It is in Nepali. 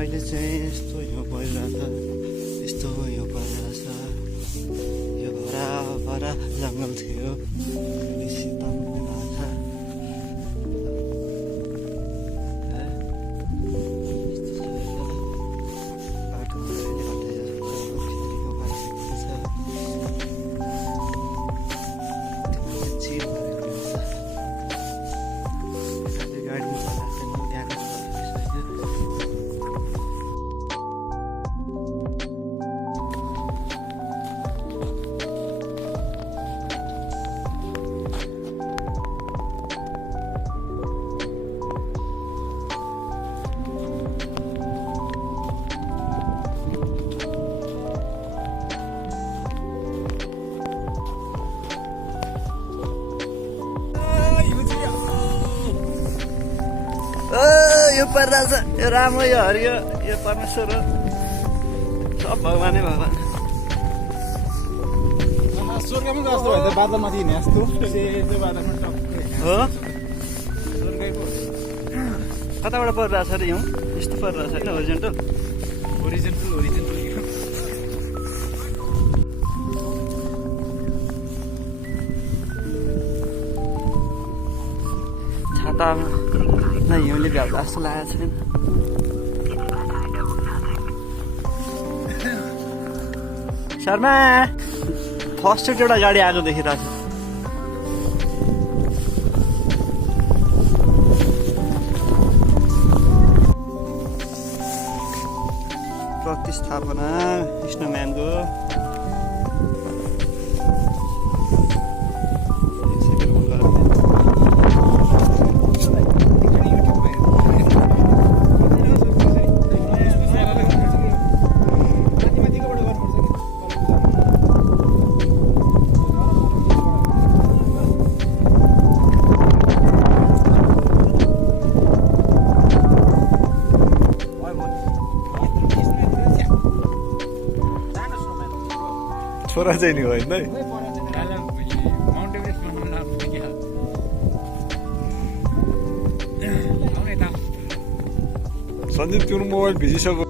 अहिले चाहिँ यस्तो हिउँ परिरहेछ यस्तो हिउँ परिरहेछ यो हरा जङ्गल थियो शीतल यो परिरहेछ यो राम्रो यो हरियो यो परमेश्वर हो सब भगवानै भगवान स्वर्गमा जस्तो भयो त बादलमाथि हिँडे जस्तो त्यो बादलमा टक्कै हो स्वर्गको कताबाट परिरहेछ अरे हिउँ यस्तो परिरहेछ होइन ओरिजेन्टल छातामा न हिउँले भ्याउँदा जस्तो लागेको छैन शर्मा फर्स्टचोटि एउटा गाडी आएको देखिरहेको छ प्रतिस्थापना स्नोम्यानको छोरा चाहिँ नि होइन सञ्जीव तिम्रो मोबाइल भिजिसक्यो